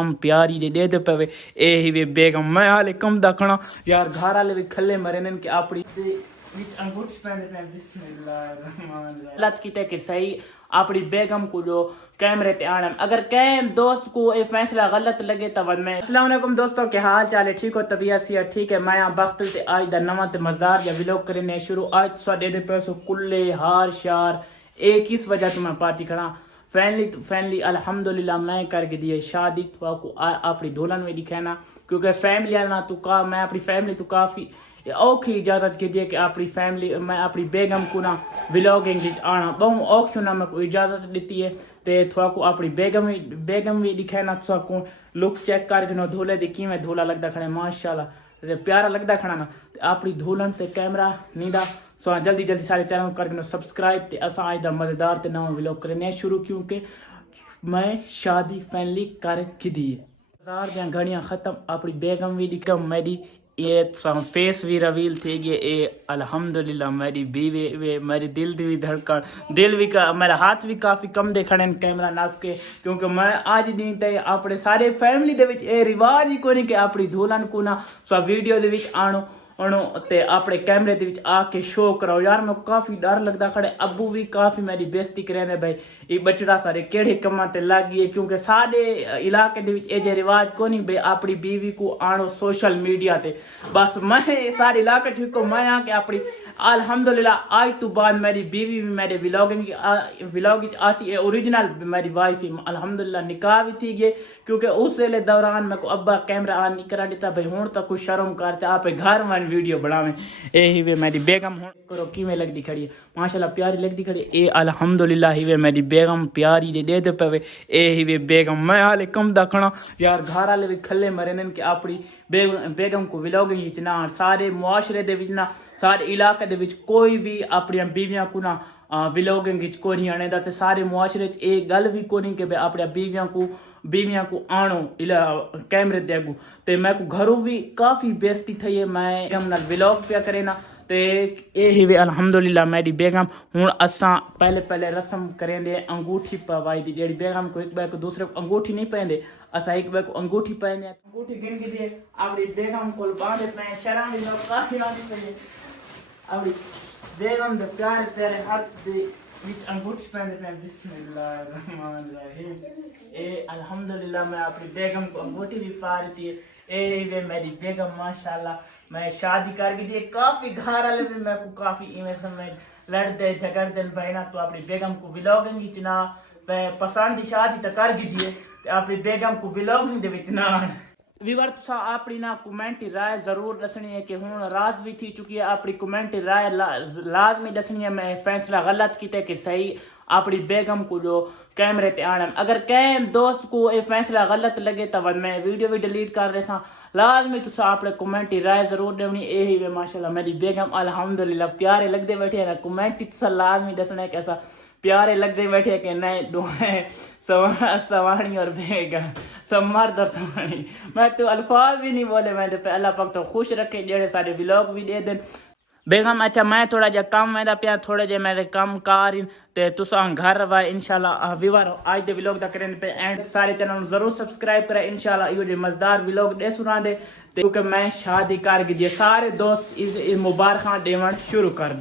हम प्यारी दे दे पे ए ही वे बेगम मैं हाले कम दखना यार घर वाले भी खले मरे ने कि अपनी विच अंगूठी पहने पे बिस्मिल्लाह की कि सही अपनी बेगम को जो कैमरे ते आना अगर कैम दोस्त को ये फैसला गलत लगे तो मैं अस्सलाम वालेकुम दोस्तों के हाल चाल है ठीक हो तबीयत सी ठीक है मैं यहाँ बख्तल ते आज दा नवा ते मज़दार या व्लॉग करने शुरू आज साडे दे पैसो कुल्ले हार शार एक किस वजह तो मैं पार्टी करा फैमिली अल्हम्दुलिल्लाह मैं करके दिए शादी तो आपको अपनी दुल्हन में दिखाना क्योंकि फैमिली ना तो का मैं अपनी फैमिली तो काफ़ी औखी इजाज़त के दिए कि अपनी फैमिली मैं अपनी बेगम को ना व्लॉगिंग आना बहुत औखी ना मैं को इजाज़त दी है तो थोड़ा को अपनी बेगम भी दिखाना थोड़ा को लुक चेक करके ना धोले देखी मैं धोला लगता खड़े माशाल्लाह प्यारा लगता खड़ा ना अपनी दुल्हन ते कैमरा नींदा सो जल्दी सारे चैनल करके सब्सक्राइब ते असा आज दा मजेदार ते नवा व्लॉग करने शुरू क्योंकि मैं शादी फैमिली कर दी है घड़ियाँ ख़त्म अपनी बेगम भी दिखा मेरी ये फेस भी रवील थी गए ये अल्हम्दुलिल्लाह मेरी बीवी वे मेरी दिल भी धड़कन दिल भी का मेरा हाथ भी काफ़ी कम देखने कैमरा नाप के क्योंकि मैं आज नहीं ते अपने सारे फैमिली दे विच ये रिवाज ही कोई नहीं कि अपनी दुल्हन को ना सो वीडियो दे विच आनो ते अपने कैमरे दे विच आके शो कराओ यार मैं काफ़ी डर लगता खड़े अबू भी काफ़ी मेरी बेइज्जती करेंदे भाई ये बचड़ा सारे केड़े कम्मां ते लग गए क्योंकि सारे इलाके दे विच ये रिवाज को नहीं भाई अपनी बीवी को आनो सोशल मीडिया ते बस मैं सारे इलाके को मैं आके अपनी अल्हम्दुलिल्लाह आज तो बाद मेरी बीवी भी मेरे व्लॉग आसी ओरिजिनल मेरी वाइफ ही अल्हम्दुलिल्लाह निकाह भी थी गए क्योंकि उस वेले दौरान मैं को अब्बा कैमरा ऑन नहीं करा देता भाई हूँ तक कुछ शर्म करते आप घर में वीडियो बनावे यही वे मेरी बेगम हूँ करो कि में लगती खड़ी है माशाल्लाह प्यारी लगती खड़ी ए अल्हम्दुलिल्लाह ही वे मेरी बेगम प्यारी दे दे पे ए ही वे बेगम मैं हाले कम दखना यार घर वाले भी खले मरे ने कि अपनी बेगम को व्लॉगिंग खिंचना सारे मुआशरे दे विच ना सारे इलाके दे विच कोई भी अपनी बीवियां को ना व्लॉगिंग को नहीं आने दा सारे मुआशरे च ये गल भी को नहीं कि अपनी बीवियां को आनो कैमरे दे अगू ते मैं को घरों भी काफ़ी बेइज्जती थी है मैं बेगम नाल व्लॉग पे करे ना ते यही वे अल्हम्दुलिल्लाह मेरी बेगम हूँ असा पहले रस्म करें दे अंगूठी पवाई दी जेड़ी बेगम को एक बार को दूसरे को अंगूठी नहीं पहनते असा एक बार को अंगूठी पहने अंगूठी गिन के दिए अपनी बेगम को बांधे पे शर्म भी काफ़ी लानी चाहिए अपनी बेगम दे प्यारे हाथ दे विच अंगूठी पहने पे बिस्मिल्लाहिर्रहमानिर्रहीम ए अल्हम्दुलिल्लाह मैं अपनी बेगम को अंगूठी भी पा रही है ए वे मेरी बेगम माशाल्लाह मैं शादी कर दी काफ़ी घर वाले भी मैं को काफ़ी इवें समय लड़ते झगड़ते भाई ना तो अपनी बेगम को व्लॉगिंग इतना पसंद शादी तो कर दीजिए अपनी बेगम को व्लॉगिंग दे विच ना विवर्त सा अपनी ना कमेंट राय जरूर दसनी है कि हूँ रात भी थी चुकी है अपनी कमेंट राय लाजमी दसनी है मैं फैसला गलत किया कि सही अपनी बेगम को जो कैमरे ते आना अगर कैम दोस्त को ये फैसला गलत लगे तो मैं वीडियो भी डिलीट कर रहे सा लाजमी तुसा अपने कमेंट राय जरूर देनी यही वे माशाल्लाह मेरी बेगम अल्हम्दुलिल्लाह प्यारे लगते बैठे ना कमेंट तुसा लाजमी दसना है कैसा प्यारे लगते बैठे कि नहीं दोहें सवानी और बेगम सब मर्द और सवानी मैं तो अल्फाज भी नहीं बोले मैं तो अल्लाह पाक तो खुश रखे जेड़े सारे व्लॉग भी दे दें बेगम अच्छा मैं थोड़ा जा कम मैं पिया थोड़े जे मेरे कम कार ते तुसा घर रवा इंशाल्लाह विवर आज दे व्लॉग दा करें पे एंड सारे चैनल जरूर सब्सक्राइब करें इंशाल्लाह यो जे मजेदार व्लॉग दे सुना दे क्योंकि मैं शादी कर गई सारे दोस्त इस मुबारक देवन शुरू कर दे